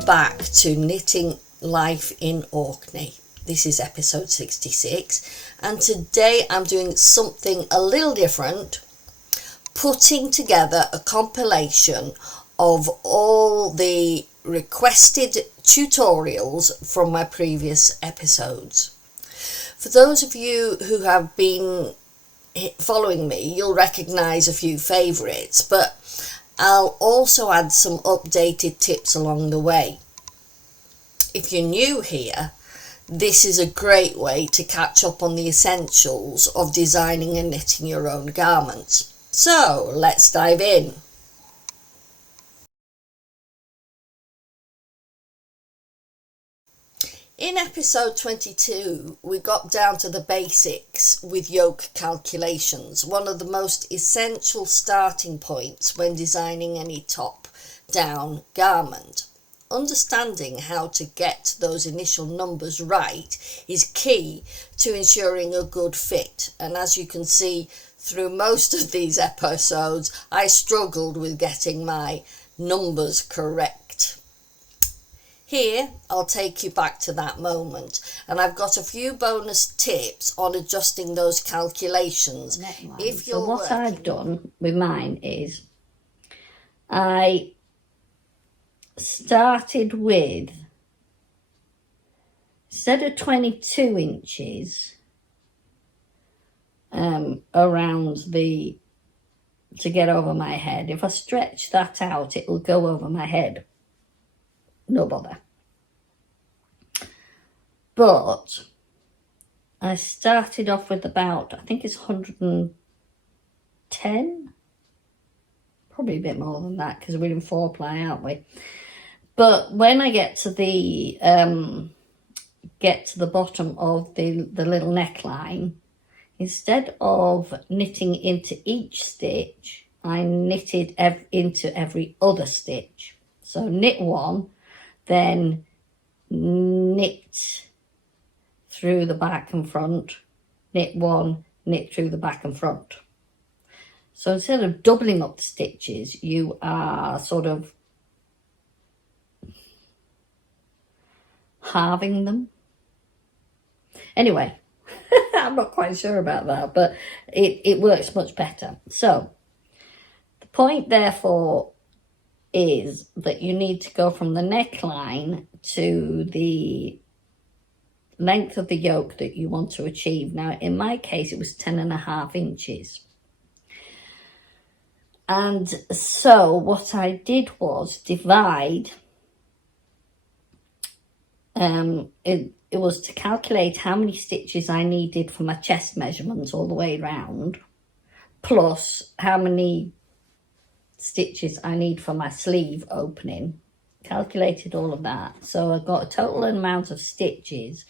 Welcome back to Knitting Life in Orkney. This is episode 66, and today I'm doing something a little different, putting together a compilation of all the requested tutorials from my previous episodes. For those of you who have been following me, you'll recognise a few favourites, but I'll also add some updated tips along the way. If you're new here, this is a great way to catch up on the essentials of designing and knitting your own garments. So let's dive in. In episode 22, we got down to the basics with yoke calculations, one of the most essential starting points when designing any top-down garment. Understanding how to get those initial numbers right is key to ensuring a good fit, and as you can see through most of these episodes, I struggled with getting my numbers correct. Here, I'll take you back to that moment, and I've got a few bonus tips on adjusting those calculations. So what I've done with mine is I started with, instead of 22 inches around to get over my head, if I stretch that out, it will go over my head. No bother. But I started off with about, I think it's 110, probably a bit more than that because we're in 4-ply, aren't we? But when I get to the bottom of the little neckline, instead of knitting into each stitch, I knitted into every other stitch. So knit one, then knit through the back and front, knit one, knit through the back and front. So instead of doubling up the stitches, you are sort of halving them. Anyway, I'm not quite sure about that, but it works much better. So the point, therefore, is that you need to go from the neckline to the length of the yoke that you want to achieve. Now, in my case, it was 10.5 inches. And so what I did was divide. It was to calculate how many stitches I needed for my chest measurements all the way around, plus how many stitches I need for my sleeve opening. Calculated all of that. So I got a total amount of stitches,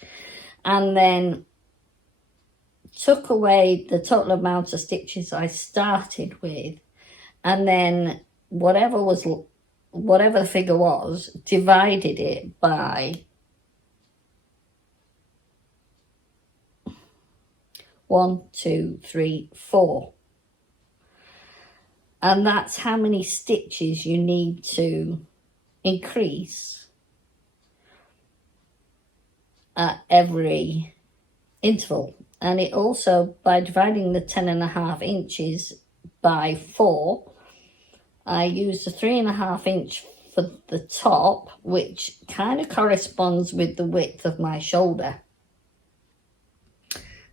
and then took away the total amount of stitches I started with, and then whatever the figure was, divided it by 1, 2, 3, 4. And that's how many stitches you need to increase at every interval. And it also, by dividing the 10.5 inches by 4, I used a 3.5 inch for the top, which kind of corresponds with the width of my shoulder.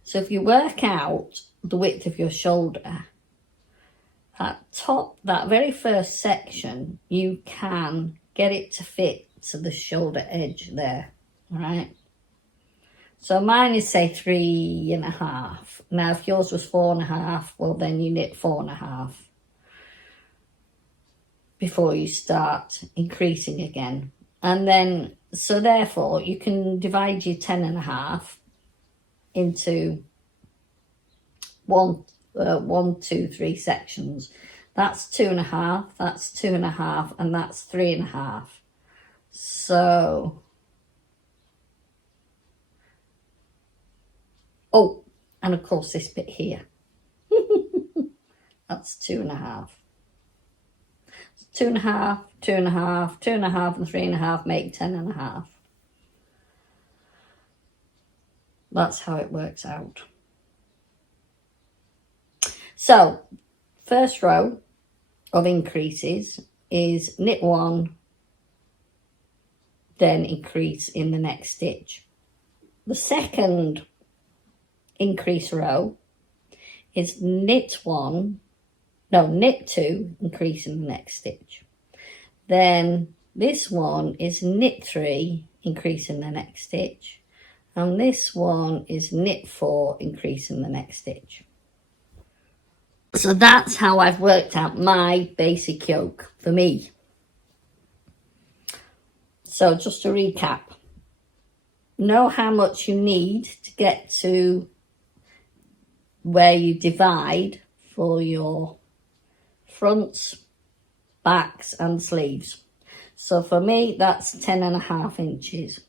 So if you work out the width of your shoulder, at top, that very first section, you can get it to fit to the shoulder edge there, all right? So mine is, say, 3.5. Now, if yours was 4.5, well, then you knit 4.5 before you start increasing again. And then, so therefore, you can divide your 10.5 into 1, 2, 3 sections. That's 2.5, that's 2.5, and that's 3.5. So, oh, and of course this bit here. That's 2.5. 2.5, 2.5, 2.5 and 3.5 make 10.5. That's how it works out. So, first row of increases is knit 1, then increase in the next stitch. The second increase row is knit 2, increase in the next stitch. Then this one is knit 3, increase in the next stitch. And this one is knit 4, increase in the next stitch. So that's how I've worked out my basic yoke for me. So just to recap, know how much you need to get to where you divide for your fronts, backs and sleeves. So for me, that's 10.5 inches.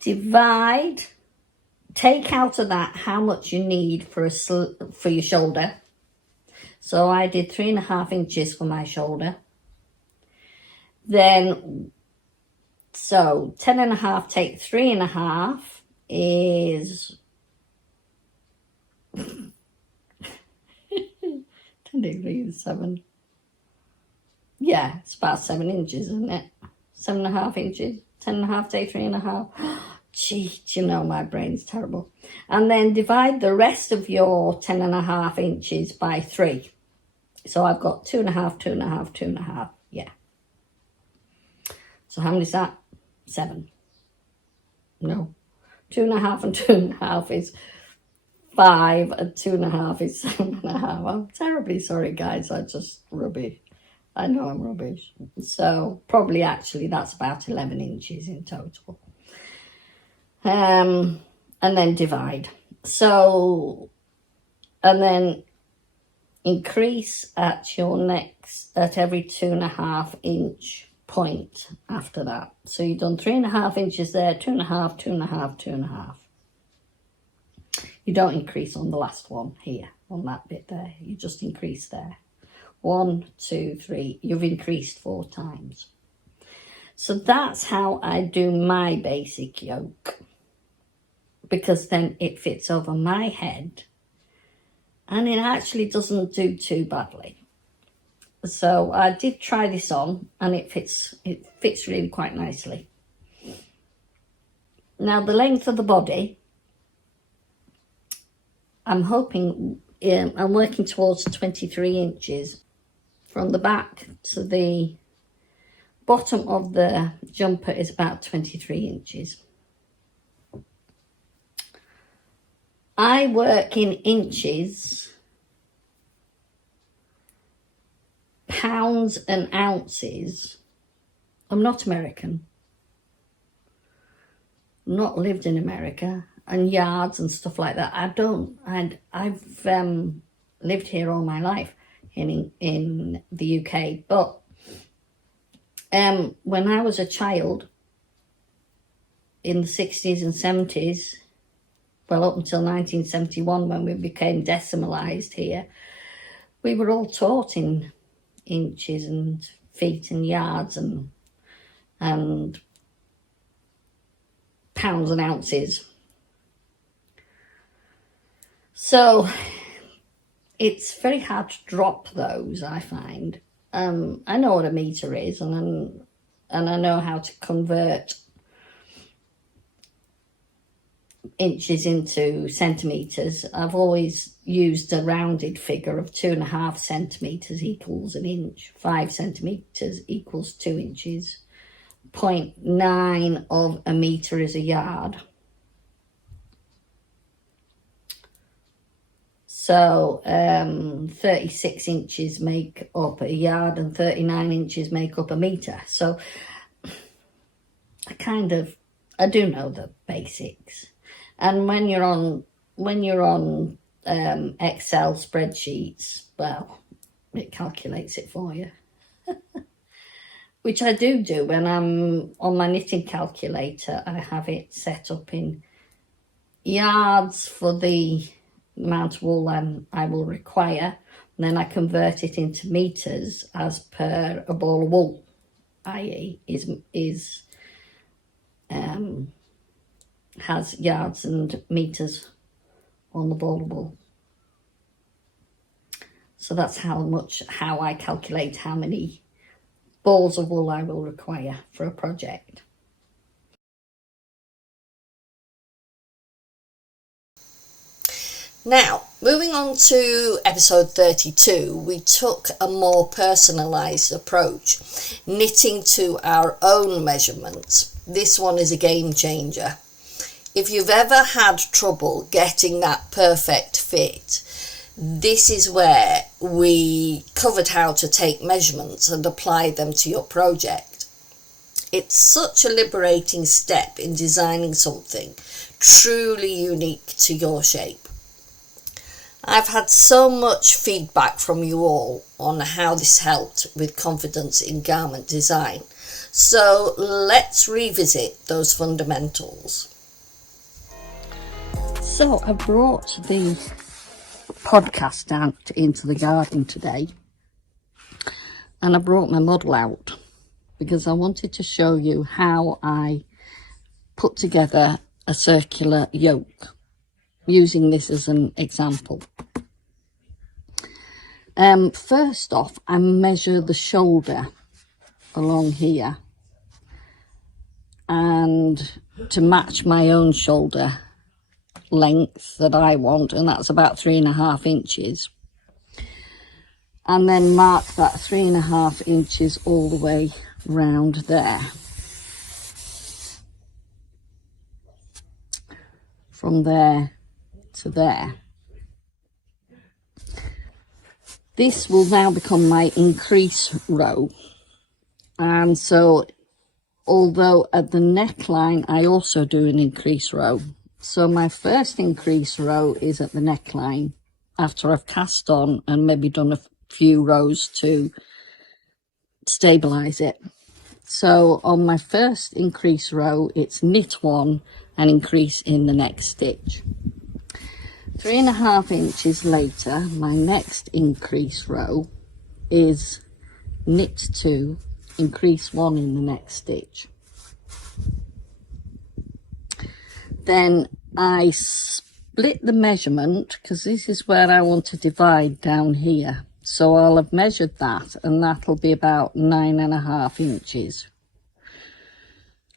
Divide, take out of that how much you need for your shoulder. So I did 3.5 inches for my shoulder. Then, so 10.5 take 3.5 is 10 degrees 7. Yeah, it's about 7 inches, isn't it? 7.5 inches. 10.5 take 3.5. Gee, do you know, my brain's terrible. And then divide the rest of your 10.5 inches by 3. So I've got 2.5, 2.5, 2.5. Yeah. So how many is that? 7. No. 2.5 and 2.5 is 5 and 2.5 is 7.5. I'm terribly sorry, guys. I just rubbish. I know I'm rubbish. So probably actually that's about 11 inches in total. And then divide. So, and then increase at your next, at every 2.5 inch point after that. So you've done 3.5 inches there, 2.5, 2.5, 2.5. You don't increase on the last one here, on that bit there. You just increase there. 1, 2, 3. You've increased 4 times. So that's how I do my basic yoke. Because then it fits over my head. And it actually doesn't do too badly. So I did try this on and it fits really quite nicely. Now the length of the body, I'm hoping, I'm working towards 23 inches. From the back to the bottom of the jumper is about 23 inches. I work in inches, pounds and ounces. I'm not American. Not lived in America, and yards and stuff like that. I've lived here all my life in the UK, but when I was a child in the 60s and 70s, well, up until 1971 when we became decimalised here, we were all taught in inches and feet and yards and pounds and ounces. So it's very hard to drop those, I find. I know what a metre is, and I know how to convert inches into centimetres. I've always used a rounded figure of 2.5 centimetres equals an inch. 5 centimetres equals 2 inches. 0.9 of a metre is a yard. So 36 inches make up a yard and 39 inches make up a metre. So I do know the basics. And when you're on Excel spreadsheets, well, it calculates it for you. Which I do when I'm on my knitting calculator. I have it set up in yards for the amount of wool I will require, And then I convert it into meters as per a ball of wool, i.e. has yards and meters on the ball of wool. So that's how I calculate how many balls of wool I will require for a project. Now, moving on to episode 32, we took a more personalised approach, knitting to our own measurements. This one is a game changer. If you've ever had trouble getting that perfect fit, this is where we covered how to take measurements and apply them to your project. It's such a liberating step in designing something truly unique to your shape. I've had so much feedback from you all on how this helped with confidence in garment design. So let's revisit those fundamentals. So I brought the podcast out into the garden today, and I brought my model out because I wanted to show you how I put together a circular yoke, using this as an example. First off, I measure the shoulder along here, and to match my own shoulder length that I want, and that's about 3.5 inches, and then mark that 3.5 inches all the way round there, from there to there. This will now become my increase row, and so although at the neckline I also do an increase row. So my first increase row is at the neckline after I've cast on and maybe done a few rows to stabilize it. So on my first increase row, it's knit 1 and increase in the next stitch. 3.5 inches later, my next increase row is knit 2, increase 1 in the next stitch. Then I split the measurement, because this is where I want to divide down here. So I'll have measured that, and that'll be about 9.5 inches.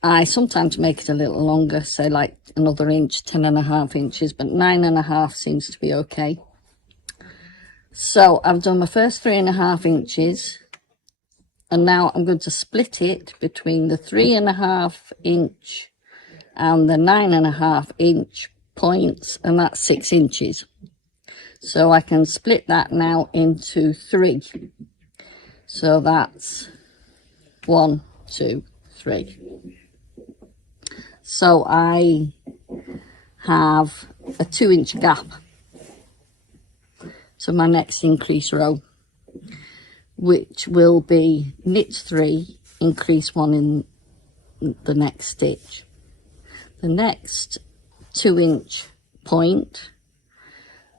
I sometimes make it a little longer, say like another inch, 10.5 inches, but 9.5 seems to be okay. So I've done my first 3.5 inches, and now I'm going to split it between the 3.5 inch and the 9.5 inch points, and that's 6 inches. So I can split that now into 3. So that's 1, 2, 3. So I have a 2-inch gap. So my next increase row, which will be knit 3, increase 1 in the next stitch. The next 2-inch point,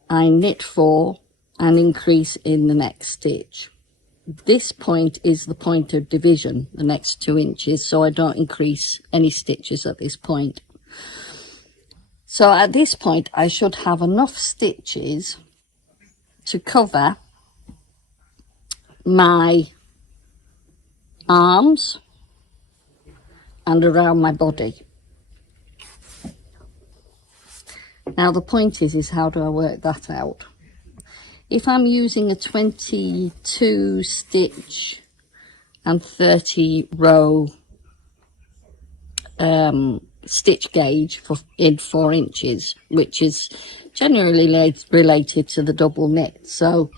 I knit 4 and increase in the next stitch. This point is the point of division, the next 2 inches, so I don't increase any stitches at this point. So at this point, I should have enough stitches to cover my arms and around my body. Now the point is how do I work that out? If I'm using a 22 stitch and 30 row stitch gauge in 4 inches, which is generally related to the double knit. So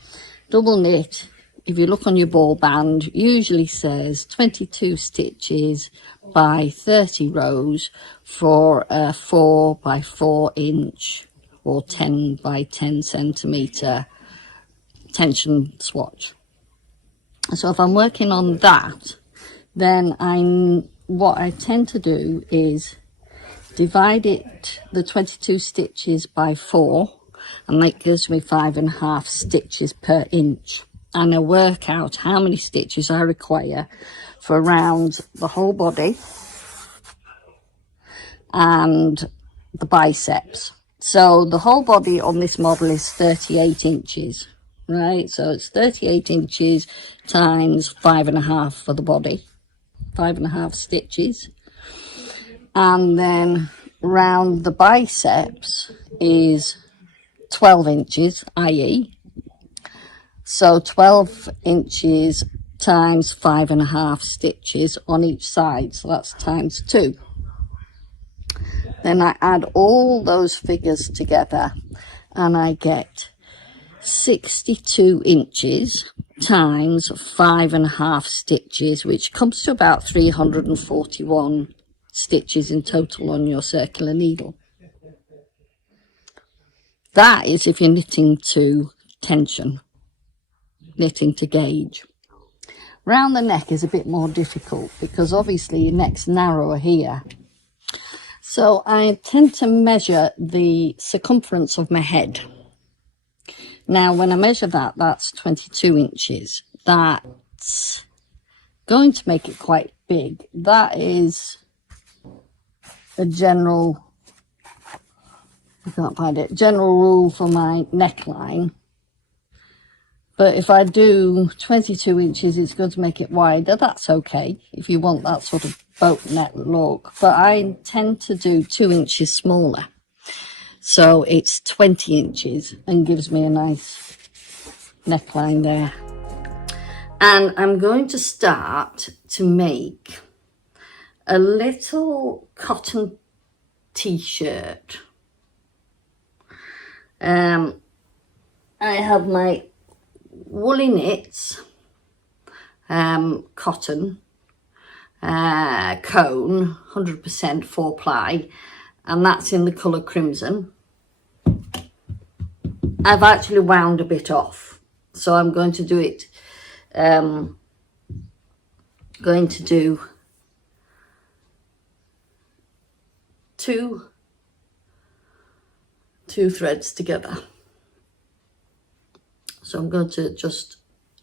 double knit, if you look on your ball band, usually says 22 stitches by 30 rows for a 4 by 4 inch or 10 by 10 centimetre tension swatch. So if I'm working on that, then what I tend to do is divide the 22 stitches by 4, and that gives me 5.5 stitches per inch. And I work out how many stitches I require for around the whole body and the biceps. So the whole body on this model is 38 inches, right? So it's 38 inches times 5.5 for the body, 5.5 stitches. And then round the biceps is 12 inches, i.e. So 12 inches times 5.5 stitches on each side. So that's times 2. Then I add all those figures together and I get 62 inches times 5.5 stitches, which comes to about 341 stitches in total on your circular needle. That is if you're knitting to tension, knitting to gauge. Round the neck is a bit more difficult because obviously your neck's narrower here. So I tend to measure the circumference of my head. Now, when I measure that, that's 22 inches. That's going to make it quite big. That is a general, I can't find it, general rule for my neckline. But if I do 22 inches, it's going to make it wider. That's okay if you want that sort of boat neck look. But I tend to do 2 inches smaller. So it's 20 inches and gives me a nice neckline there. And I'm going to start to make a little cotton t-shirt. I have my woolly knits, cotton, cone, 100% 4-ply, and that's in the colour crimson. I've actually wound a bit off, so I'm going to do it, going to do two threads together. So I'm going to just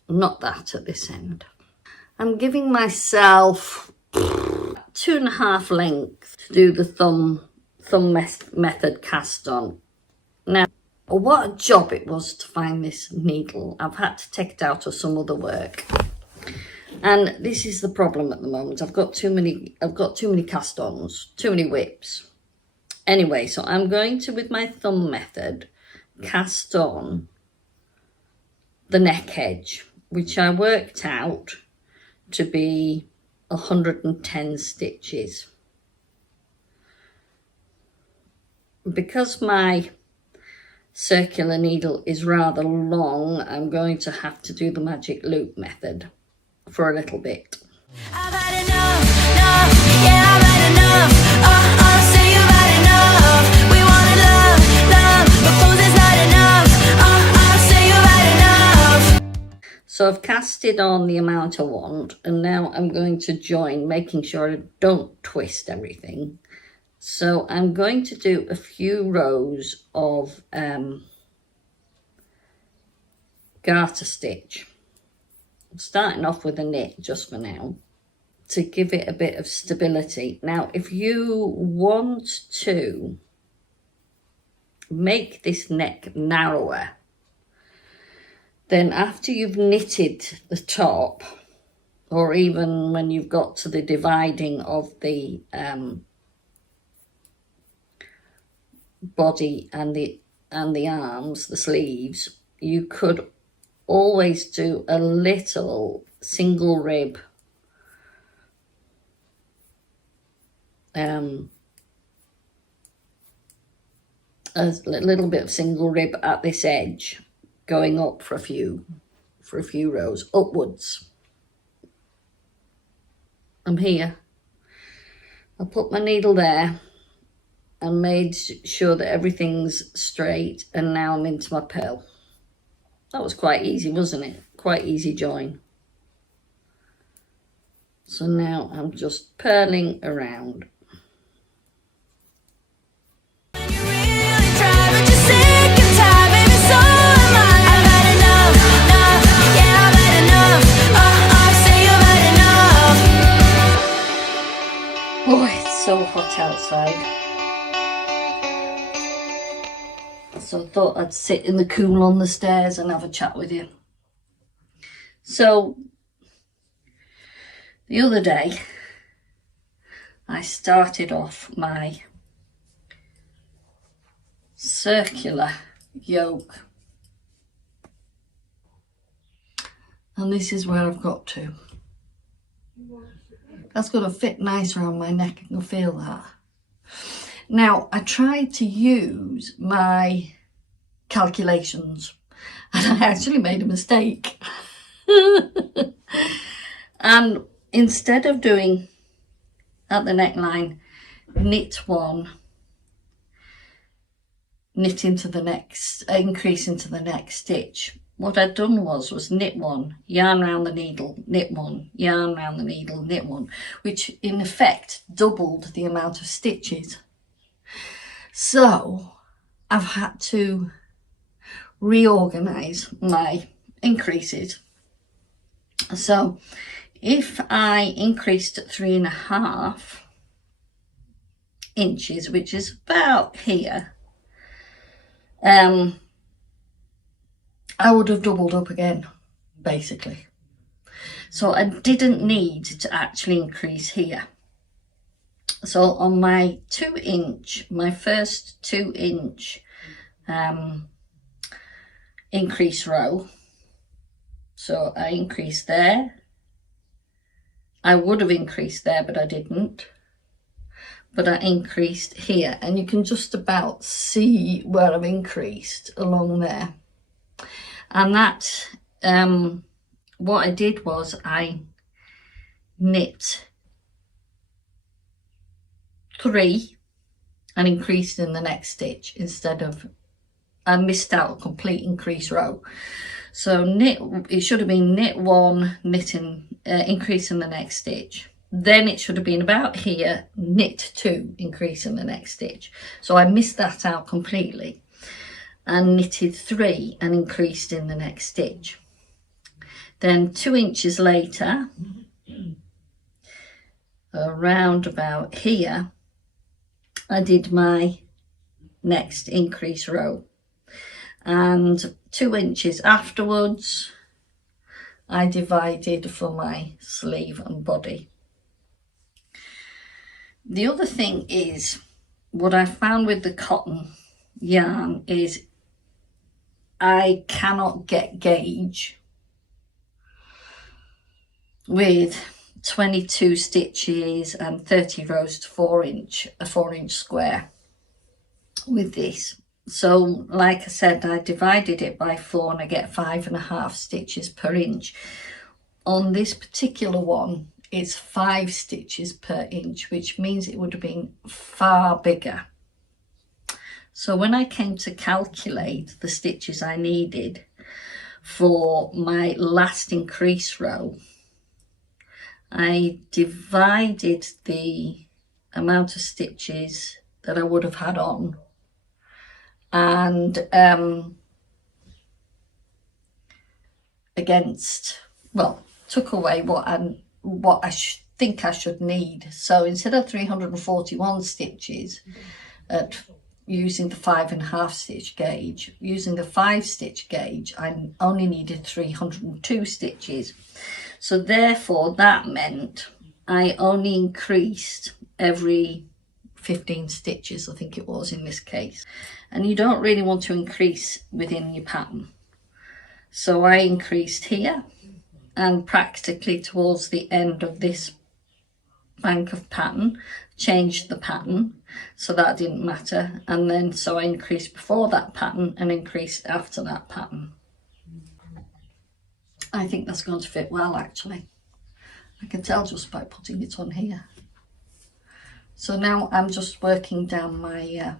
knot that at this end. I'm giving myself 2.5 lengths to do the thumb method cast on. Now, what a job it was to find this needle. I've had to take it out of some other work. And this is the problem at the moment. I've got too many cast-ons, too many whips. Anyway, so I'm going to, with my thumb method, cast on the neck edge, which I worked out to be 110 stitches. Because my circular needle is rather long, I'm going to have to do the magic loop method for a little bit. I've had enough, yeah, I've had enough. Say you've had enough. We wanna love, but there's not enough. Say you've had enough. So I've casted on the amount I want, and now I'm going to join, making sure I don't twist everything. So I'm going to do a few rows of garter stitch. I'm starting off with a knit just for now to give it a bit of stability. Now, if you want to make this neck narrower, then after you've knitted the top, or even when you've got to the dividing of the body and the arms, the sleeves, you could always do a little single rib a little bit of single rib at this edge, going up for a few rows upwards. I'm here. I put my needle there and made sure that everything's straight, and now I'm into my purl. That was quite easy, wasn't it? Quite easy join. So now I'm just purling around. You really try, but you're sick and tired. outside. So I thought I'd sit in the cool on the stairs and have a chat with you. So the other day I started off my circular yoke, and this is where I've got to. That's going to fit nice around my neck, I can feel that. Now, I tried to use my calculations and I actually made a mistake. And instead of doing at the neckline, knit one, knit into the next, increase into the next stitch, what I'd done was knit one, yarn round the needle, knit one, yarn round the needle, knit one, which in effect doubled the amount of stitches. So I've had to reorganize my increases. So if I increased at 3.5 inches, which is about here, I would have doubled up again, basically. So I didn't need to actually increase here. So on my 2-inch, my first 2-inch increase row, so I increased there. I would have increased there, but I didn't. But I increased here, and you can just about see where I've increased along there. And that, what I did was I knit 3 and increased in the next stitch instead of, I missed out a complete increase row. So knit, it should have been knit 1, knitting, increase in the next stitch. Then it should have been about here, knit 2, increase in the next stitch. So I missed that out completely and knitted 3 and increased in the next stitch. Then 2 inches later, around about here, I did my next increase row. And 2 inches afterwards, I divided for my sleeve and body. The other thing is, what I found with the cotton yarn is I cannot get gauge with 22 stitches and 30 rows to 4-inch, a 4-inch square with this. So like I said, I divided it by 4 and I get 5.5 stitches per inch. On this particular one, it's 5 stitches per inch, which means it would have been far bigger. So when I came to calculate the stitches I needed for my last increase row, I divided the amount of stitches that I would have had on and took away what I think I should need. So instead of 341 stitches at using the 5.5 stitch gauge, using the 5 stitch gauge, I only needed 302 stitches. So therefore that meant I only increased every 15 stitches, I think it was in this case. And you don't really want to increase within your pattern. So I increased here and practically towards the end of this bank of pattern, changed the pattern, so that didn't matter. And then so I increased before that pattern and increased after that pattern. I think that's going to fit well, actually. I can tell just by putting it on here. So now I'm just working down my,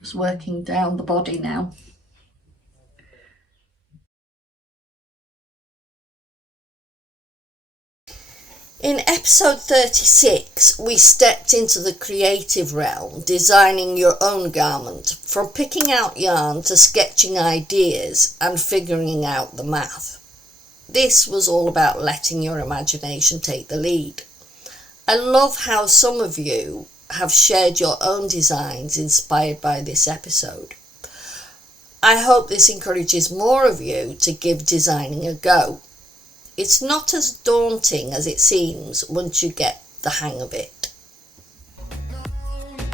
just working down the body now. In episode 36, we stepped into the creative realm, designing your own garment, from picking out yarn to sketching ideas and figuring out the math. This was all about letting your imagination take the lead. I love how some of you have shared your own designs inspired by this episode. I hope this encourages more of you to give designing a go. It's not as daunting as it seems once you get the hang of it.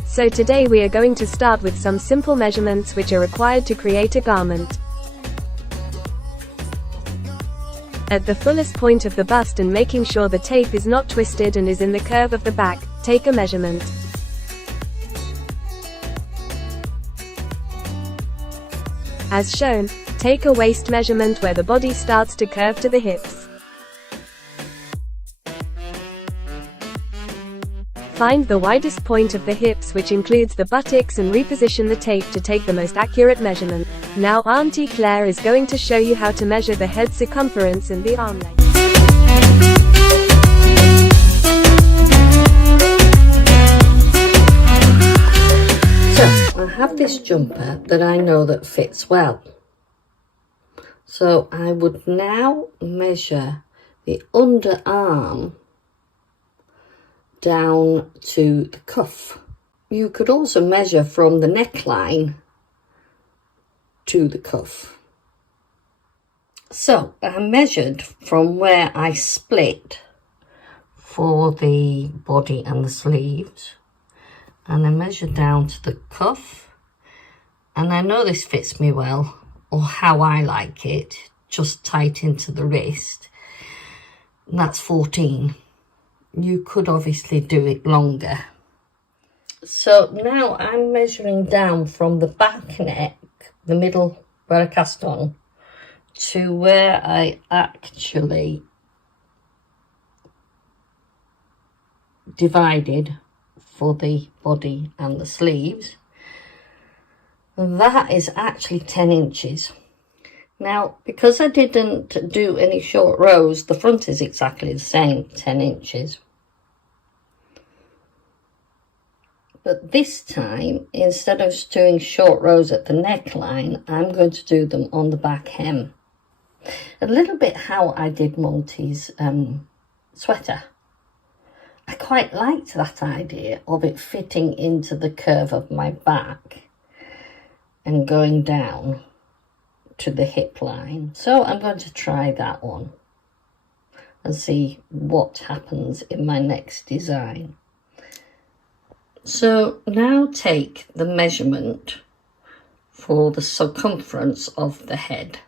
So today we are going to start with some simple measurements which are required to create a garment. At the fullest point of the bust and making sure the tape is not twisted and is in the curve of the back, take a measurement. As shown, take a waist measurement where the body starts to curve to the hips. Find the widest point of the hips, which includes the buttocks, and reposition the tape to take the most accurate measurement. Now Auntie Claire is going to show you how to measure the head circumference and the arm length. So I have this jumper that I know that fits well. So I would now measure the underarm down to the cuff. You could also measure from the neckline to the cuff. So I measured from where I split for the body and the sleeves, and I measured down to the cuff, and I know this fits me well, or how I like it, just tight into the wrist, and that's 14. You could obviously do it longer. So now I'm measuring down from the back neck, the middle where I cast on, to where I actually divided for the body and the sleeves. And that is actually 10 inches. Now, because I didn't do any short rows, the front is exactly the same, 10 inches. But this time, instead of doing short rows at the neckline, I'm going to do them on the back hem. A little bit how I did Monty's sweater. I quite liked that idea of it fitting into the curve of my back and going down to the hip line. So I'm going to try that one and see what happens in my next design. So now take the measurement for the circumference of the head.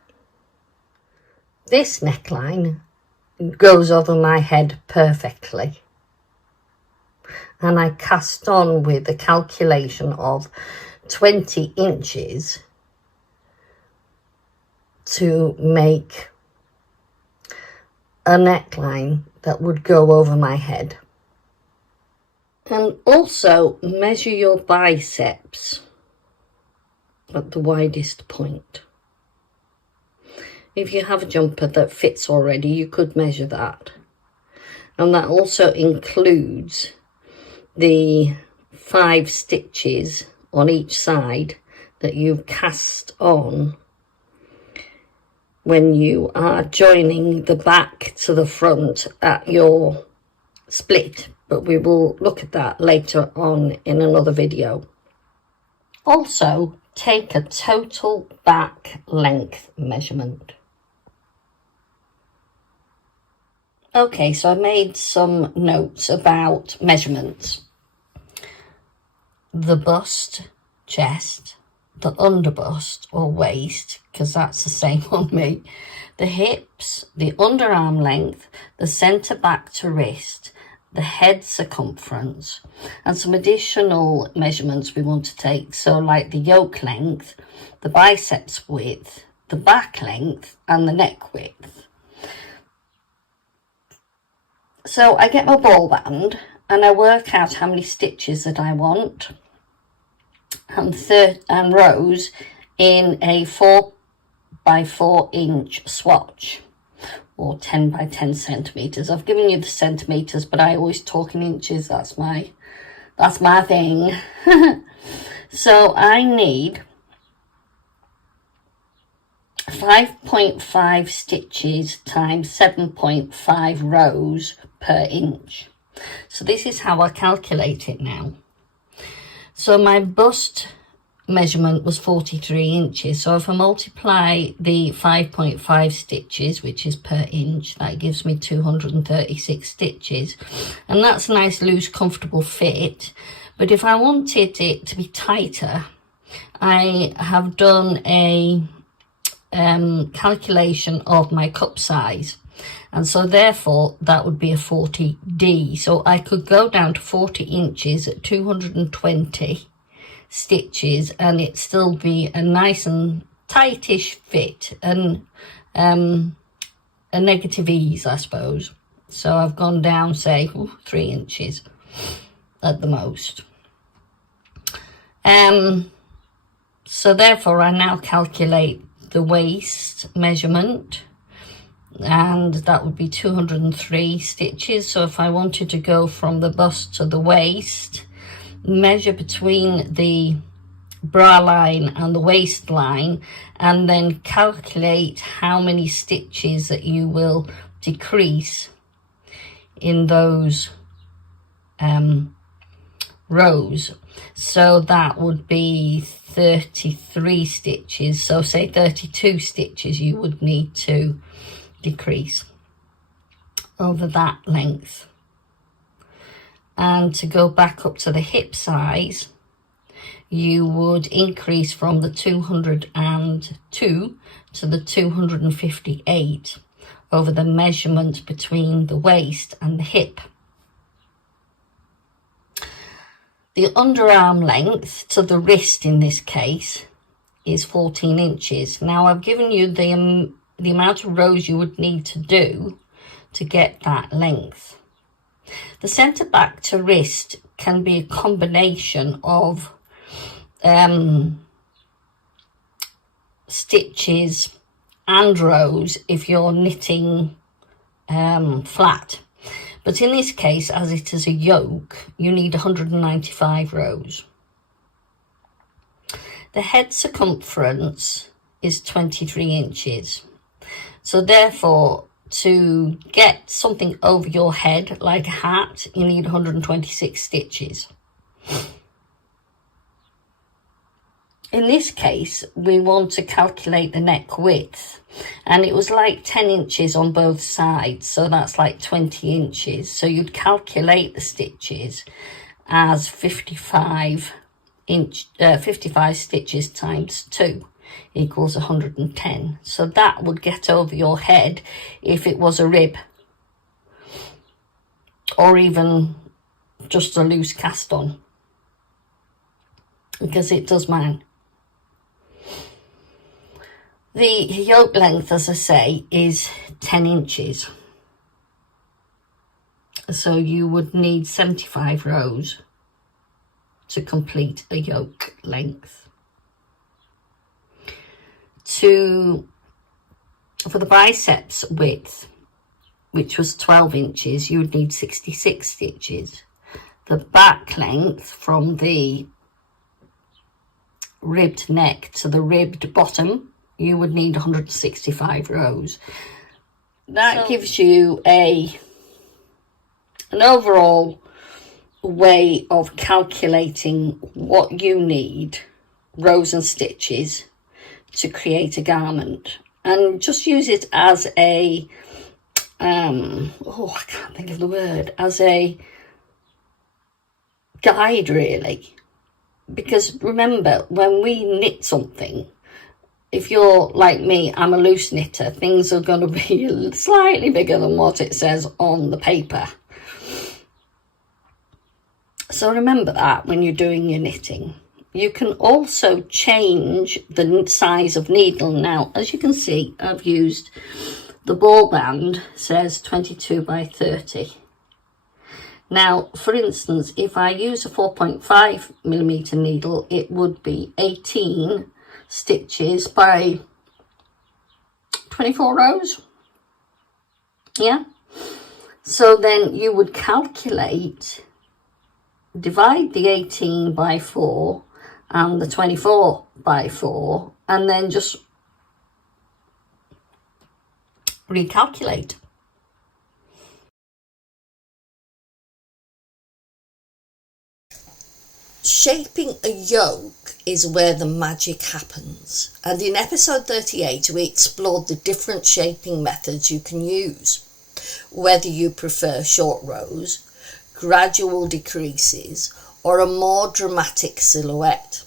This neckline goes over my head perfectly, and I cast on with a calculation of 20 inches to make a neckline that would go over my head. And also measure your biceps at the widest point. If you have a jumper that fits already, you could measure that. And that also includes the 5 stitches on each side that you've cast on when you are joining the back to the front at your split, but we will look at that later on in another video. Also, take a total back length measurement. Okay, so I made some notes about measurements. The bust, chest, the underbust or waist, because that's the same on me, the hips, the underarm length, the centre back to wrist, the head circumference, and some additional measurements we want to take. So like the yoke length, the biceps width, the back length, and the neck width. So I get my ball band and I work out how many stitches that I want and rows in a 4 by 4 inch swatch, or 10 by 10 centimeters. I've given you the centimeters, but I always talk in inches. That's my thing. So I need 5.5 stitches times 7.5 rows per inch. So this is how I calculate it now. So my bust measurement was 43 inches. So if I multiply the 5.5 stitches, which is per inch, that gives me 236 stitches. And that's a nice, loose, comfortable fit. But if I wanted it to be tighter, I have done a calculation of my cup size. And so therefore that would be a 40D. So I could go down to 40 inches at 220 stitches and it still be a nice and tightish fit and a negative ease, I suppose. So I've gone down, say, 3 inches at the most. So therefore I now calculate the waist measurement, and that would be 203 stitches. So if I wanted to go from the bust to the waist, measure between the bra line and the waistline, and then calculate how many stitches that you will decrease in those rows. So that would be 33 stitches. So say 32 stitches you would need to decrease over that length. And to go back up to the hip size, you would increase from the 202 to the 258 over the measurement between the waist and the hip. The underarm length to the wrist in this case is 14 inches. Now I've given you the amount of rows you would need to do to get that length. The centre back to wrist can be a combination of stitches and rows if you're knitting flat. But in this case, as it is a yoke, you need 195 rows. The head circumference is 23 inches. So therefore, to get something over your head, like a hat, you need 126 stitches. In this case, we want to calculate the neck width, and it was like 10 inches on both sides, so that's like 20 inches. So you'd calculate the stitches as 55 stitches times 2 equals 110. So that would get over your head if it was a rib, or even just a loose cast on, because it does mine. The yoke length, as I say, is 10 inches. So you would need 75 rows to complete a yoke length. For the biceps width, which was 12 inches, you would need 66 stitches. The back length from the ribbed neck to the ribbed bottom, you would need 165 rows. That gives you an overall way of calculating what you need, rows and stitches, to create a garment. And just use it as a, I can't think of the word, as a guide, really. Because remember, when we knit something, if you're like me, I'm a loose knitter, things are going to be slightly bigger than what it says on the paper. So remember that when you're doing your knitting. You can also change the size of needle. Now, as you can see, I've used the ball band, says 22 by 30. Now, for instance, if I use a 4.5mm needle, it would be 18 stitches by 24 rows. Yeah. So then you would calculate, divide the 18 by 4 and the 24 by 4, and then just recalculate. Shaping a yoke is where the magic happens, and in episode 38 we explored the different shaping methods you can use, whether you prefer short rows, gradual decreases, or a more dramatic silhouette.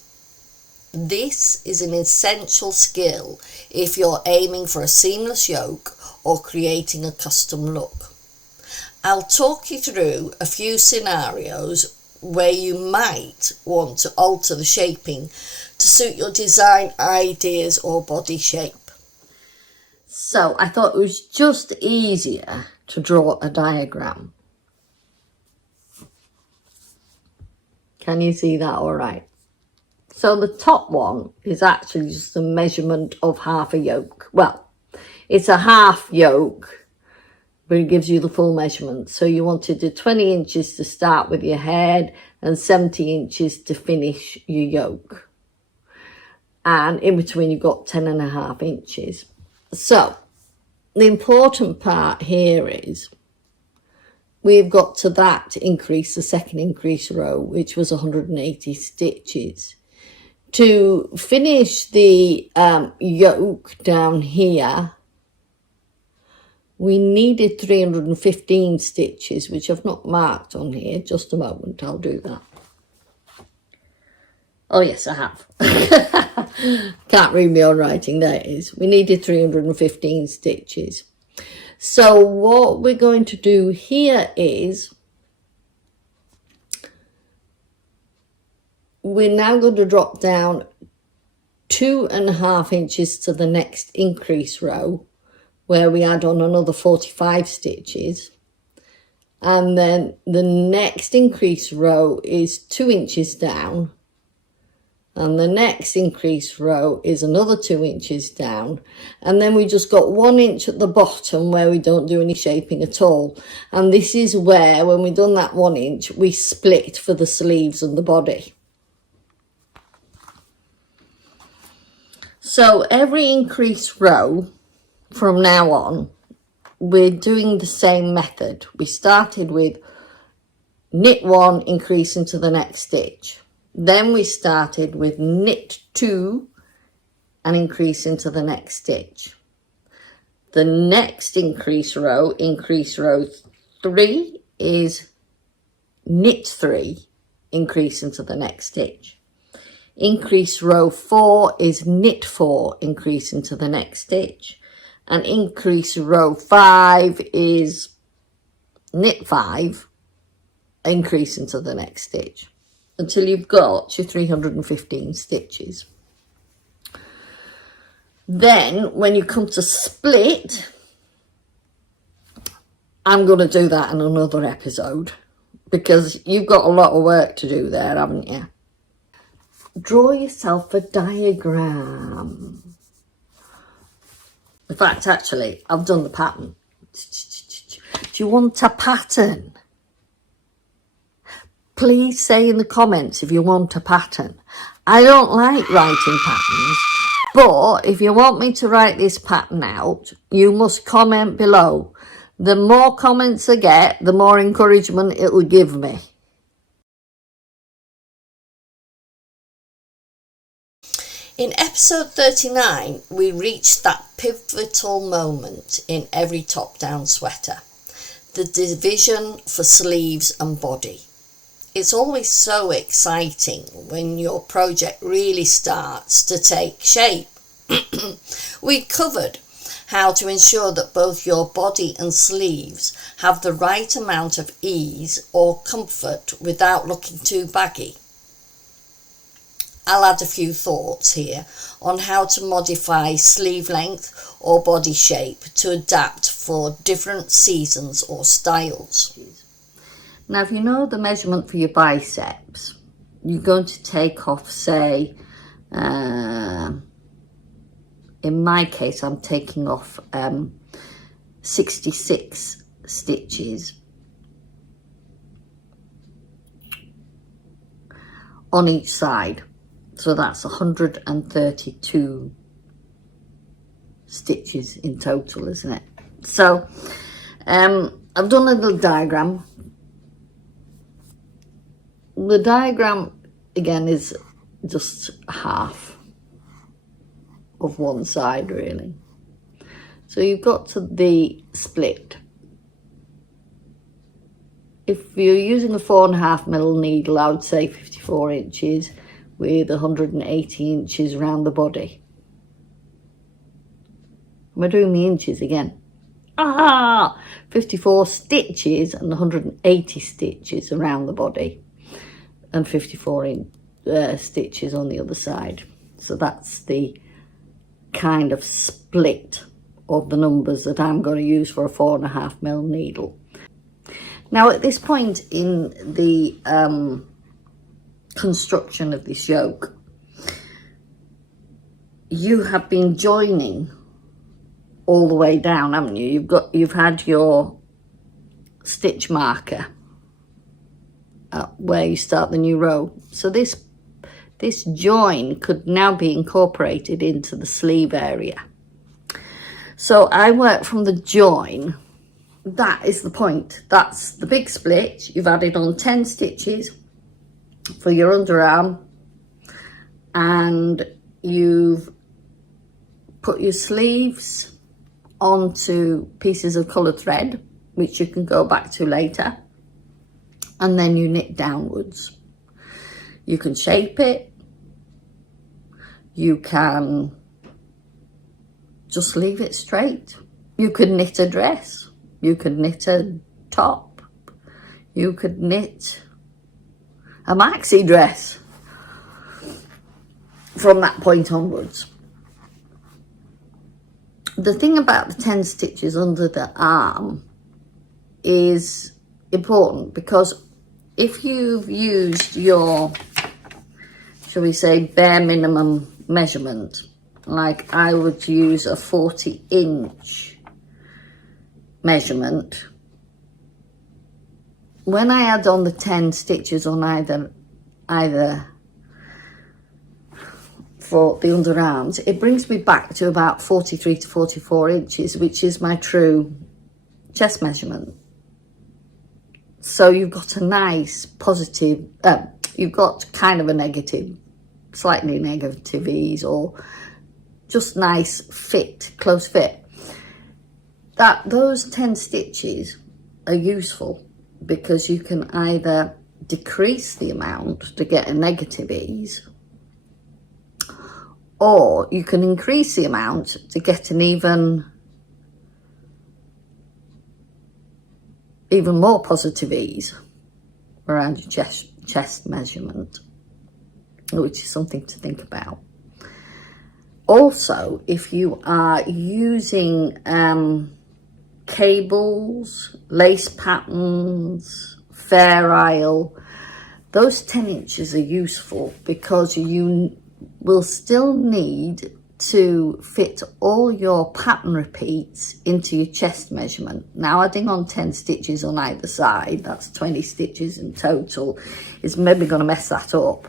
This is an essential skill if you're aiming for a seamless yoke or creating a custom look. I'll talk you through a few scenarios where you might want to alter the shaping to suit your design ideas or body shape. So I thought it was just easier to draw a diagram. Can you see that all right? So the top one is actually just a measurement of half a yoke. Well, it's a half yoke, but it gives you the full measurement. So you want to do 20 inches to start with your head and 70 inches to finish your yoke. And in between you've got 10.5 inches. So the important part here is we've got to that increase, the second increase row, which was 180 stitches. To finish the yoke down here, we needed 315 stitches, which I've not marked on here. Just a moment, I'll do that. Oh yes, I have. Can't read my own writing, there it is. We needed 315 stitches. So what we're going to do here is we're now going to drop down 2.5 inches to the next increase row, where we add on another 45 stitches. And then the next increase row is 2 inches down. And the next increase row is another 2 inches down. And then we just got 1 inch at the bottom where we don't do any shaping at all. And this is where, when we've done that 1 inch, we split for the sleeves and the body. So every increase row from now on, we're doing the same method. We started with knit 1, increase into the next stitch. Then we started with knit 2 and increase into the next stitch. The next increase row 3, is knit 3, increase into the next stitch. Increase row 4 is knit 4, increase into the next stitch. And increase row 5 is knit 5, increase into the next stitch, until you've got your 315 stitches. Then when you come to split, I'm going to do that in another episode, because you've got a lot of work to do there, haven't you? Draw yourself a diagram. In fact, actually, I've done the pattern. Do you want a pattern? Please say in the comments if you want a pattern. I don't like writing patterns, but if you want me to write this pattern out, you must comment below. The more comments I get, the more encouragement it will give me. In episode 39, we reached that pivotal moment in every top-down sweater, the division for sleeves and body. It's always so exciting when your project really starts to take shape. We covered how to ensure that both your body and sleeves have the right amount of ease or comfort without looking too baggy. I'll add a few thoughts here on how to modify sleeve length or body shape to adapt for different seasons or styles. Now, if you know the measurement for your biceps, you're going to take off, say, in my case, I'm taking off 66 stitches on each side. So that's 132 stitches in total, isn't it? So I've done a little diagram. The diagram again is just half of one side really. So you've got to the split. If you're using a 4.5mm needle, I would say 54 inches with 180 inches around the body. We're doing the inches again. 54 stitches and 180 stitches around the body, and 54 stitches on the other side. So that's the kind of split of the numbers that I'm going to use for a 4.5mm needle. Now at this point in the construction of this yoke, you have been joining all the way down, haven't you? You've had your stitch marker where you start the new row. So this join could now be incorporated into the sleeve area. So I work from the join. That is the point. That's the big split. You've added on 10 stitches for your underarm, and you've put your sleeves onto pieces of coloured thread, which you can go back to later, and then you knit downwards. You can shape it, you can just leave it straight, you could knit a dress, you could knit a top, you could knit a maxi dress from that point onwards. The thing about the 10 stitches under the arm is important, because if you've used your, shall we say, bare minimum measurement, like I would use a 40-inch measurement, when I add on the 10 stitches on either for the underarms, it brings me back to about 43 to 44 inches, which is my true chest measurement. So you've got a nice positive, you've got kind of a negative, slightly negative ease, or just nice fit, close fit. Those 10 stitches are useful because you can either decrease the amount to get a negative ease, or you can increase the amount to get an even more positive ease around your chest measurement, which is something to think about. Also, if you are using cables, lace patterns, Fair Isle, those 10 inches are useful because you will still need to fit all your pattern repeats into your chest measurement. Now, adding on 10 stitches on either side, that's 20 stitches in total, is maybe going to mess that up.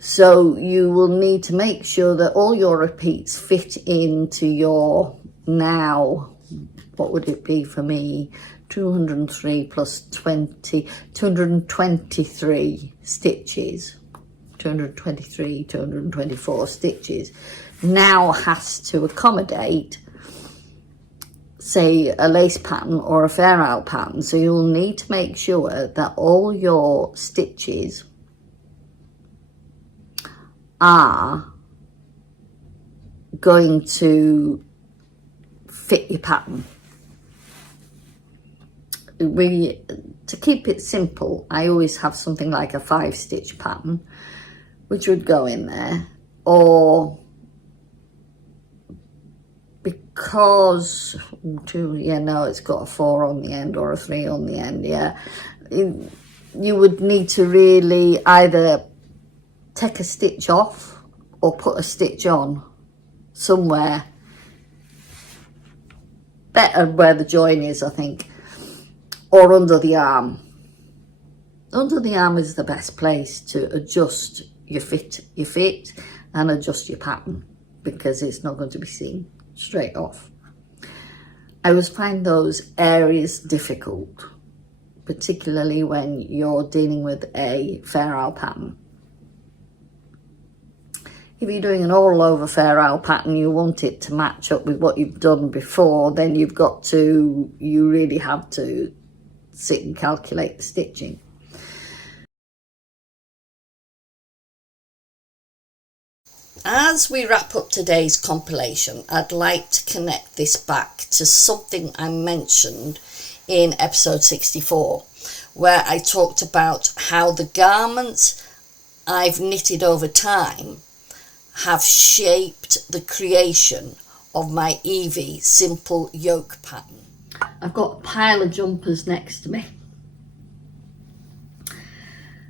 So you will need to make sure that all your repeats fit into your, now, what would it be for me? 203 plus 20, 223 stitches. 223, 224 stitches now has to accommodate, say, a lace pattern or a Fair Isle pattern. So you'll need to make sure that all your stitches are going to fit your pattern. To keep it simple, I always have something like a 5-stitch pattern which would go in there, or because it's got a 4 on the end or a 3 on the end, you would need to really either take a stitch off or put a stitch on somewhere better where the join is, I think, or under the arm. Under the arm is the best place to adjust your fit and adjust your pattern, because it's not going to be seen straight off. I always find those areas difficult, particularly when you're dealing with a Fair Isle pattern. if you're doing an all over fair owl pattern, you want it to match up with what you've done before, then you really have to sit and calculate the stitching. As we wrap up today's compilation, I'd like to connect this back to something I mentioned in episode 64, where I talked about how the garments I've knitted over time have shaped the creation of my Evie simple yoke pattern. I've got a pile of jumpers next to me.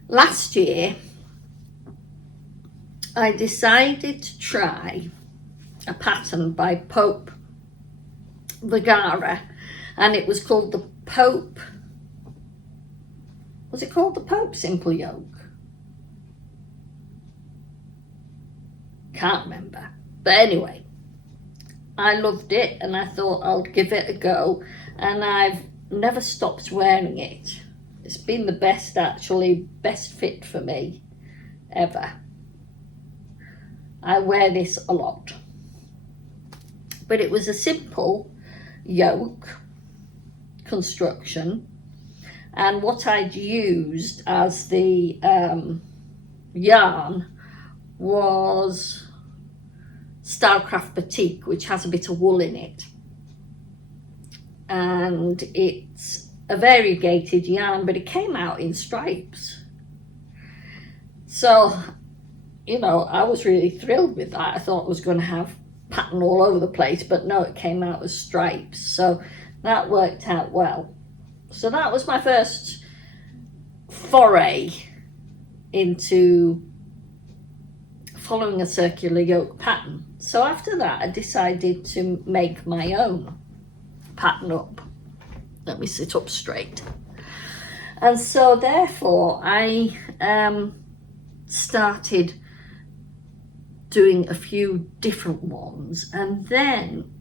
Last year, I decided to try a pattern by Pope Vergara, and it was called the Pope. Was it called the Pope Simple Yoke? Can't remember. But anyway, I loved it and I thought I'll give it a go, and I've never stopped wearing it. It's been the best fit for me ever. I wear this a lot. But it was a simple yoke construction, and what I'd used as the yarn was Starcraft Batik, which has a bit of wool in it, and it's a variegated yarn, but it came out in stripes. So, you know, I was really thrilled with that. I thought I was going to have pattern all over the place, but no, it came out as stripes, so that worked out well. So that was my first foray into following a circular yoke pattern. So after that, I decided to make my own pattern up. Let me sit up straight. And so therefore I started doing a few different ones, and then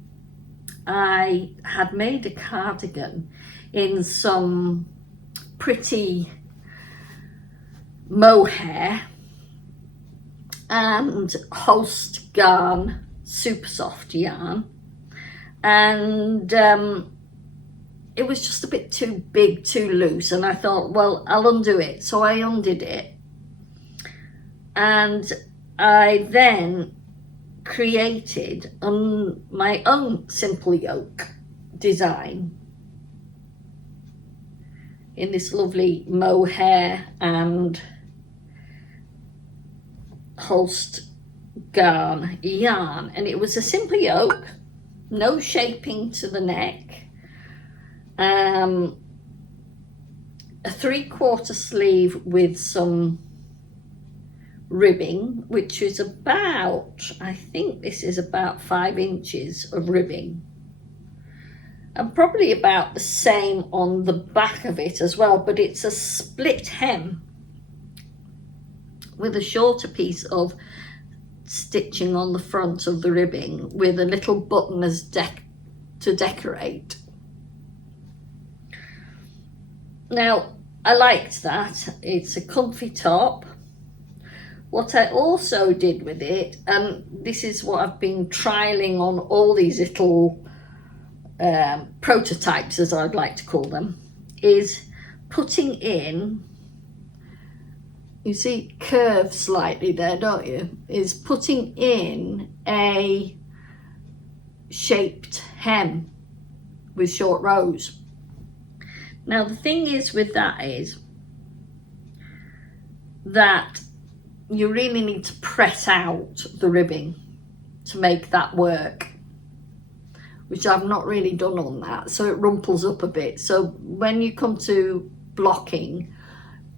I had made a cardigan in some pretty mohair and Holst Garn super soft yarn, and it was just a bit too big, too loose, and I thought, well, I'll undo it. So I undid it, and I then created my own simple yoke design in this lovely mohair and Holst Garn yarn, and it was a simple yoke, no shaping to the neck, a 3/4 sleeve with some ribbing, which is about, I think this is about 5 inches of ribbing, and probably about the same on the back of it as well, but it's a split hem with a shorter piece of stitching on the front of the ribbing with a little button as to decorate. Now, I liked that. It's a comfy top. What I also did with it, and this is what I've been trialing on all these little prototypes, as I'd like to call them, is putting in, you see curve slightly there, don't you? Is putting in a shaped hem with short rows. Now the thing is with that is that you really need to press out the ribbing to make that work, which I've not really done on that, so it rumples up a bit. So when you come to blocking,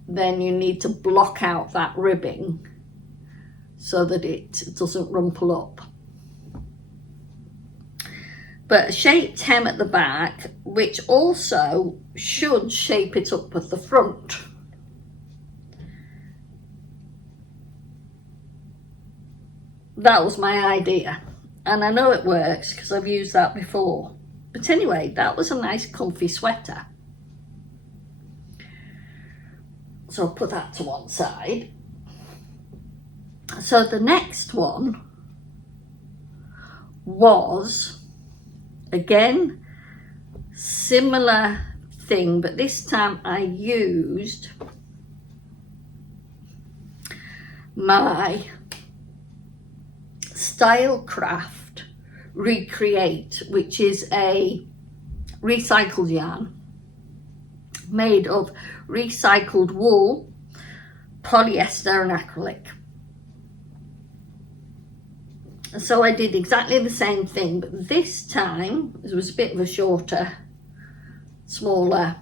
then you need to block out that ribbing so that it doesn't rumple up. But a shaped hem at the back, which also should shape it up at the front. That was my idea, and I know it works because I've used that before. But anyway, that was a nice comfy sweater. So I'll put that to one side. So the next one was, again, similar thing, but this time I used my Stylecraft Recreate, which is a recycled yarn made of recycled wool, polyester and acrylic. So I did exactly the same thing, but this time it was a bit of a shorter, smaller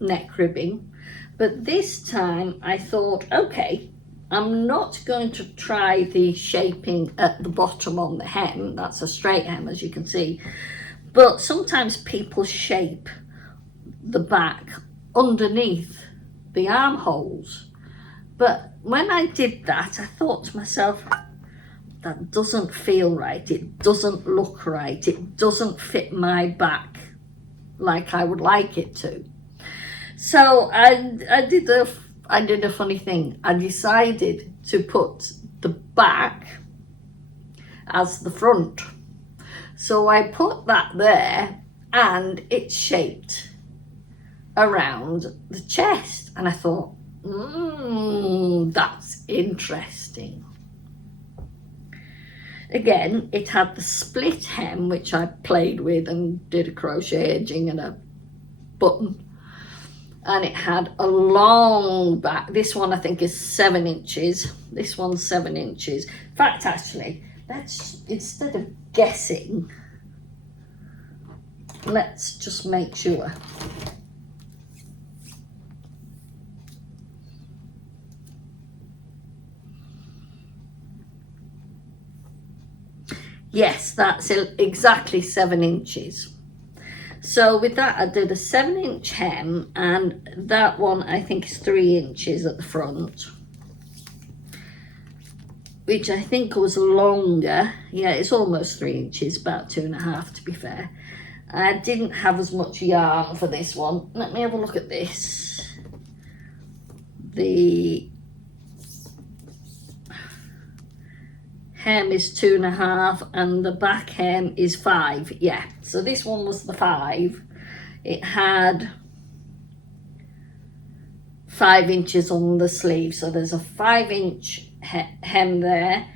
neck ribbing. But this time I thought, okay, I'm not going to try the shaping at the bottom on the hem. That's a straight hem, as you can see. But sometimes people shape the back underneath the armholes. But when I did that, I thought to myself, that doesn't feel right. It doesn't look right. It doesn't fit my back like I would like it to. So I did a funny thing. I decided to put the back as the front. So I put that there, and it's shaped around the chest. And I thought, that's interesting. Again, it had the split hem, which I played with and did a crochet edging and a button. And it had a long back. This one I think is 7 inches. This one's 7 inches. In fact, actually, let's, instead of guessing, let's just make sure. Yes, that's exactly 7 inches. So with that, I did a 7-inch hem, and that one I think is 3 inches at the front, which I think was longer. Yeah, it's almost 3 inches, about 2.5 to be fair. I didn't have as much yarn for this one. Let me have a look at this. The hem is 2.5 and the back hem is 5. Yeah, so this one was the 5. It had 5 inches on the sleeve, so there's a 5-inch hem there,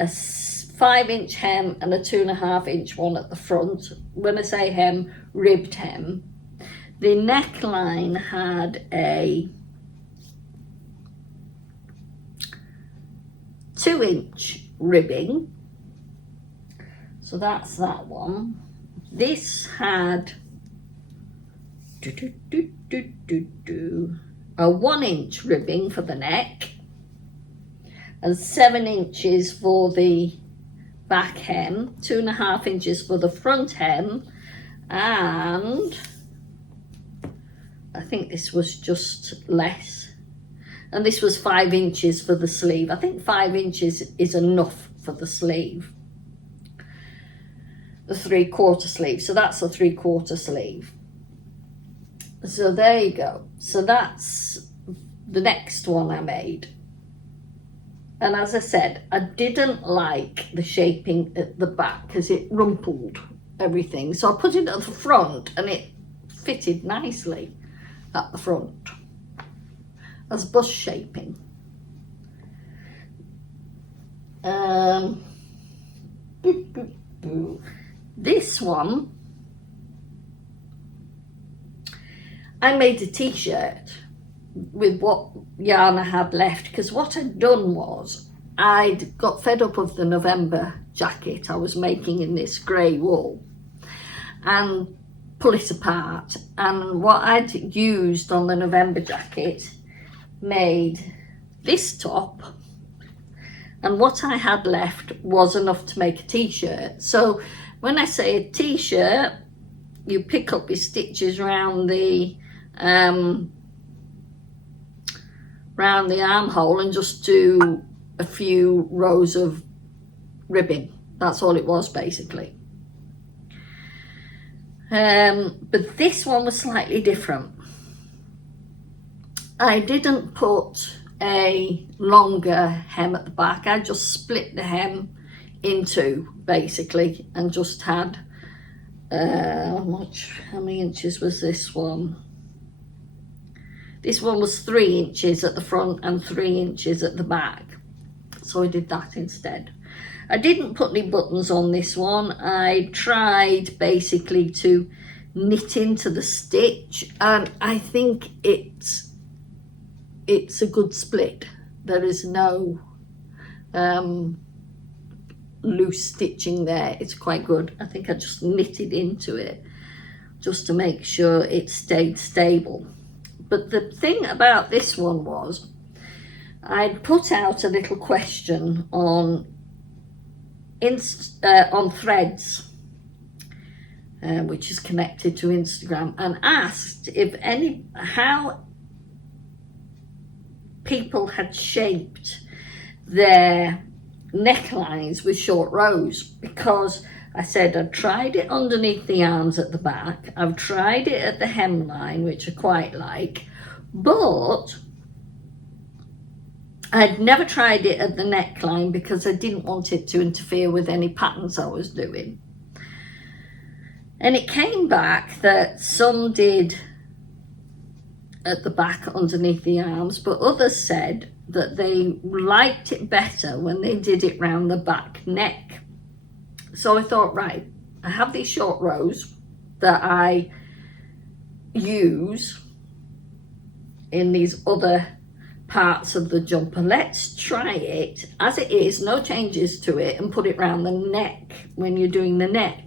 a 5-inch hem and a 2.5-inch one at the front. When I say hem, ribbed hem. The neckline had a 2-inch ribbing, so that's that one. This had a 1-inch ribbing for the neck and 7 inches for the back hem, 2.5 inches for the front hem, and I think this was just less. And this was 5 inches for the sleeve. I think 5 inches is enough for the sleeve. The 3/4 sleeve. So that's a 3/4 sleeve. So there you go. So that's the next one I made. And as I said, I didn't like the shaping at the back because it rumpled everything. So I put it at the front and it fitted nicely at the front as bust shaping. This one, I made a t-shirt with what yarn I had left, because what I'd done was I'd got fed up of the November jacket I was making in this grey wool and pull it apart, and what I'd used on the November jacket made this top, and what I had left was enough to make a t-shirt. So when I say a t-shirt, you pick up your stitches around the armhole and just do a few rows of ribbing. That's all it was basically. But this one was slightly different. I didn't put a longer hem at the back. I just split the hem in two basically and just had how many inches was this one? This one was 3 inches at the front and 3 inches at the back, so I did that instead. I didn't put any buttons on this one. I tried basically to knit into the stitch, and I think it's a good split. There is no loose stitching there. It's quite good. I think I just knitted into it just to make sure it stayed stable. But the thing about this one was I'd put out a little question on Threads, which is connected to Instagram, and asked how people had shaped their necklines with short rows, because I said I'd tried it underneath the arms at the back, I've tried it at the hemline, which I quite like, but I'd never tried it at the neckline because I didn't want it to interfere with any patterns I was doing. And it came back that some did at the back underneath the arms, but others said that they liked it better when they did it round the back neck. So I thought, right, I have these short rows that I use in these other parts of the jumper. Let's try it as it is, no changes to it, and put it round the neck when you're doing the neck.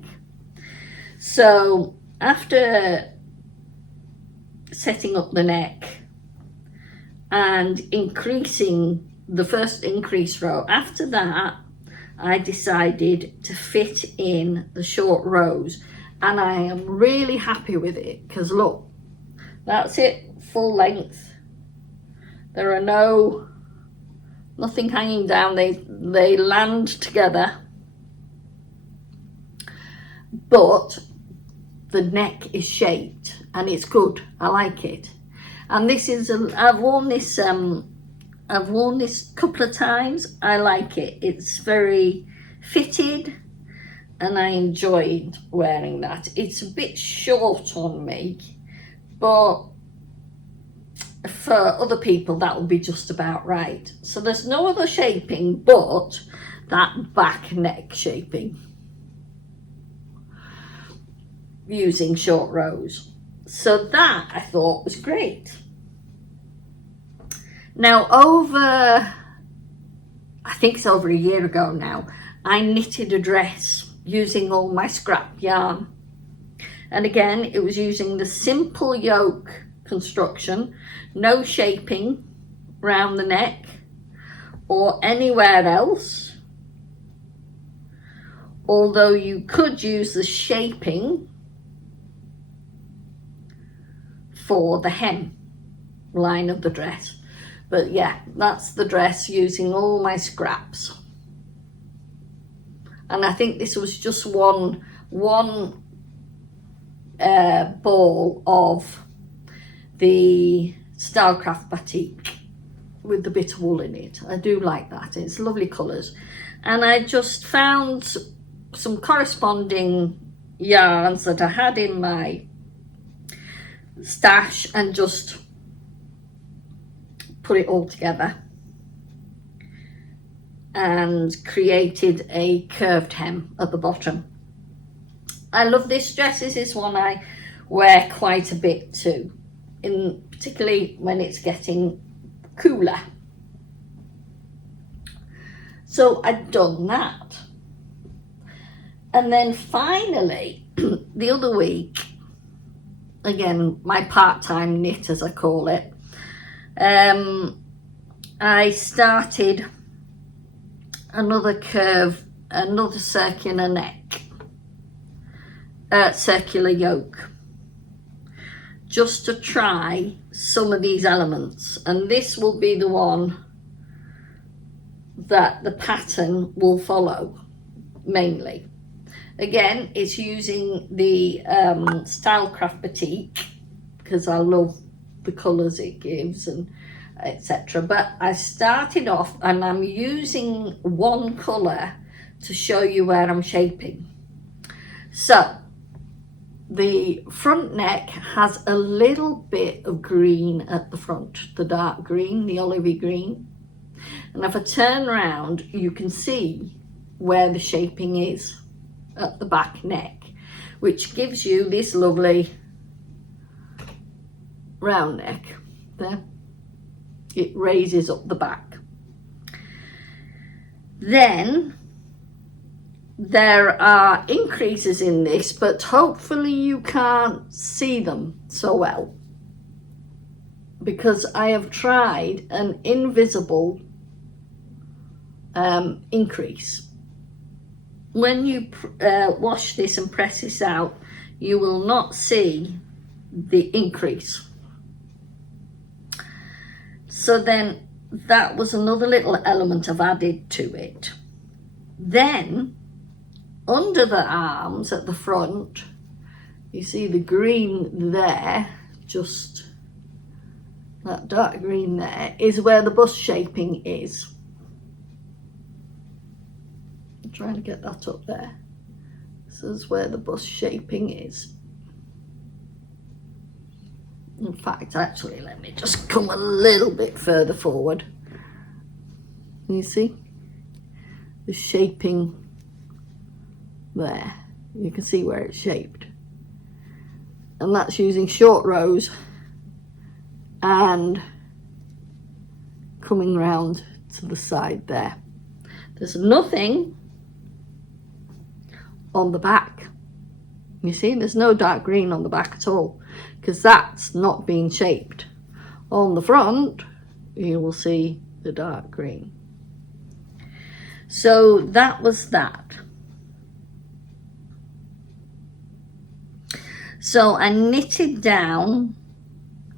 So after setting up the neck and increasing the first increase row, after that I decided to fit in the short rows, and I am really happy with it because look, that's it, full length. There are nothing hanging down, they land together, but the neck is shaped and it's good. I like it. And this is I've worn this a couple of times. I like it. It's very fitted and I enjoyed wearing that. It's a bit short on me, but for other people that will be just about right. So there's no other shaping but that back neck shaping using short rows. So that I thought was great. Now I think it's over a year ago now, I knitted a dress using all my scrap yarn. And again, it was using the simple yoke construction, no shaping round the neck or anywhere else. Although you could use the shaping for the hem line of the dress. But yeah, that's the dress using all my scraps. And I think this was just one ball of the Stylecraft batik with the bit of wool in it. I do like that. It's lovely colours. And I just found some corresponding yarns that I had in my stash and just put it all together and created a curved hem at the bottom. I love this dress. This is one I wear quite a bit too, particularly when it's getting cooler. So I'd done that. And then finally, the other week, again, my part-time knit as I call it, I started another circular neck, circular yoke, just to try some of these elements. And this will be the one that the pattern will follow mainly. Again, it's using the Stylecraft batik because I love the colours it gives, and etc. But I started off, and I'm using one colour to show you where I'm shaping. So the front neck has a little bit of green at the front, the dark green, the olivey green. And if I turn around, you can see where the shaping is at the back neck, which gives you this lovely round neck there. It raises up the back. Then there are increases in this, but hopefully you can't see them so well, because I have tried an invisible increase. When you wash this and press this out, you will not see the increase. So then that was another little element I've added to it. Then under the arms at the front, you see the green there, just that dark green there, is where the bust shaping is. I'm trying to get that up there. This is where the bust shaping is. In fact, actually, let me just come a little bit further forward. You see the shaping there. You can see where it's shaped. And that's using short rows and coming round to the side there. There's nothing on the back. You see, there's no dark green on the back at all, because that's not being shaped. On the front, you will see the dark green. So that was that. So I knitted down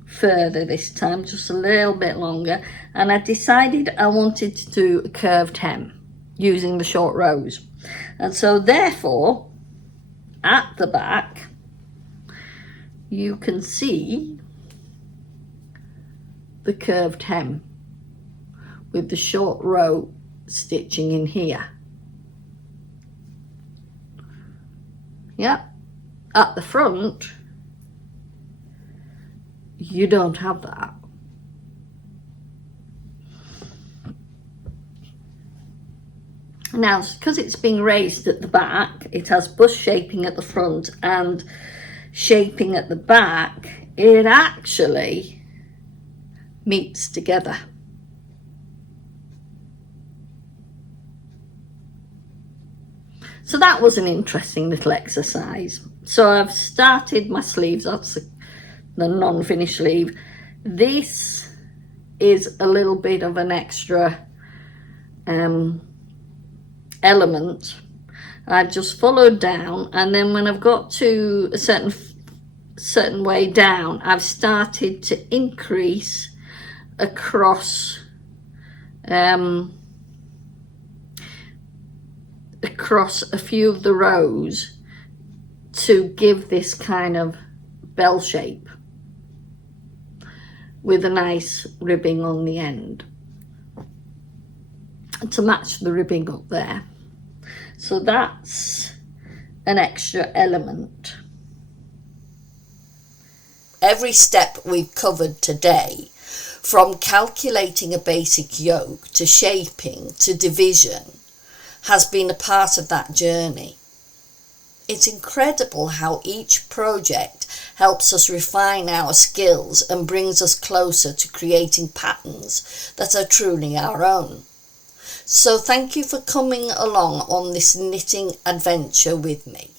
further this time, just a little bit longer, and I decided I wanted to do a curved hem using the short rows. And so therefore, at the back, you can see the curved hem with the short row stitching in here. Yeah, at the front, you don't have that. Now, because it's being raised at the back, it has bust shaping at the front and shaping at the back, it actually meets together. So that was an interesting little exercise. So I've started my sleeves. That's the non-finished sleeve. This is a little bit of an extra element. I've just followed down, and then when I've got to a certain way down, I've started to increase across a few of the rows to give this kind of bell shape with a nice ribbing on the end to match the ribbing up there. So that's an extra element. Every step we've covered today, from calculating a basic yoke to shaping to division, has been a part of that journey. It's incredible how each project helps us refine our skills and brings us closer to creating patterns that are truly our own. So thank you for coming along on this knitting adventure with me.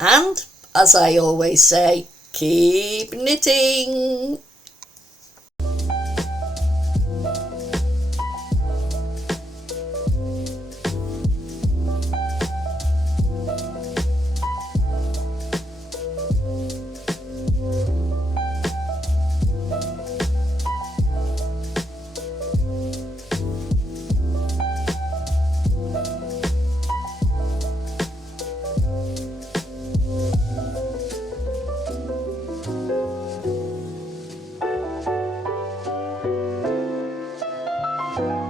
And as I always say, keep knitting! enough.